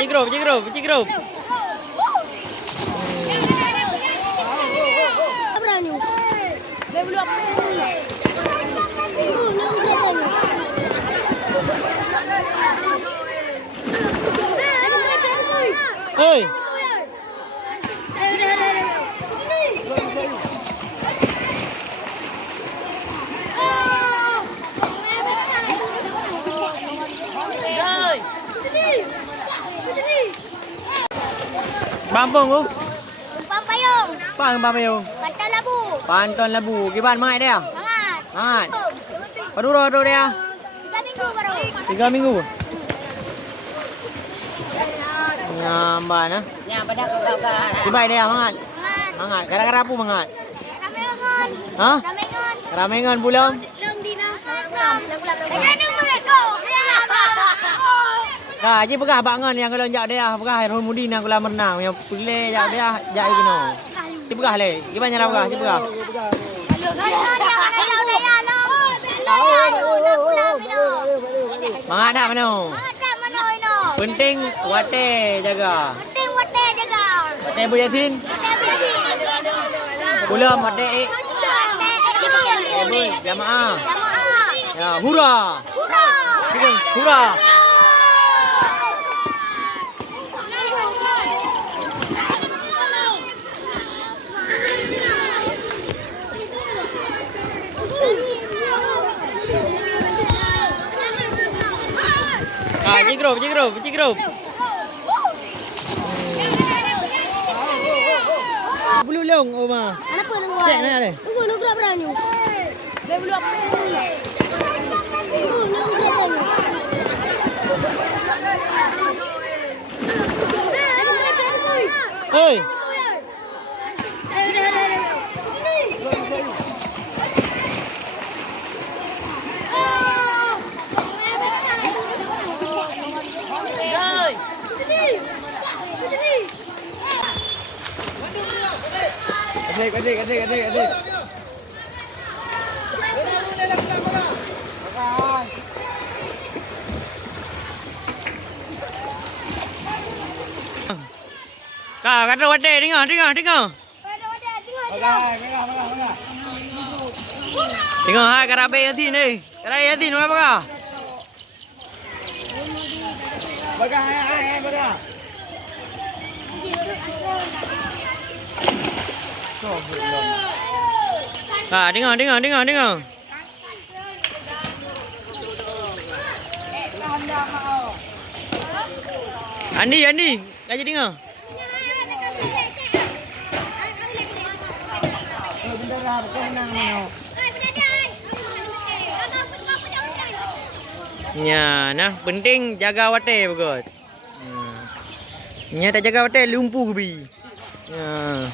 Pergi grup. Berani. Dia belum apa. Hei. Bampung ku. Pampayung. Payung. Panton labu. Gimana mai dia? Sangat. Paru dia. 3 minggu baru. 3 minggu. Nyamban ah. Pada kau. Gimana dia mangat? Sangat. Mangat. Gara-gara apa mangat? Ramengan. Ha? Ramengan. Ramengan belum? Belum dina. Jangan mereka. Dah, je pegah bangan yang kalau jak dia, pegah Rohmudin yang kula menang, yang pilih jak dia, jak ikno. Je pegah le. Gimana cara pegah? Je pegah. Mangat dah mana? Penting wate jaga. Wate Bu Yasin. Belum wate jamaah. Ya, hura. Hura. Pergi grup. Belum long Oma. Kenapa nunggu? Cek nak ada. Nunggu berani. Dia belum apa. Nunggu berani. Hei. Adik. Kak, kata wate, dengar. Tengok hai karabe Yasin ni. Karabe Yasin apa kah? Bagah. Ha, dengar. Andi, kaji dengar. Ya, nah penting jaga wate bagus. Nya tak jaga wate lumpuh bi. Ya.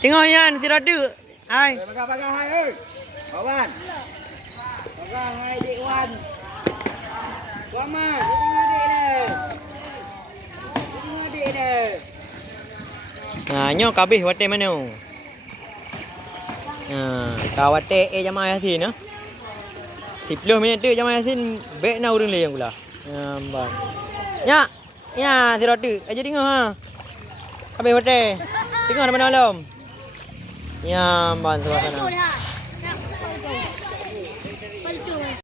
Tengok Yan, si Radu. Hai. Pakai hai oi. Kawan. Pakai hai Dik Wan. Selamat, adik dia. Nah, nyo kabeh wate mana? Ka wate jamaah Yasin nah. 10 minit tu jamaah Yasin baik na urang le yang pula. Bang. Ya, si Radu. Aja tengok ha. Kabeh wate. Tengok mana malam. Ya, bang suasana.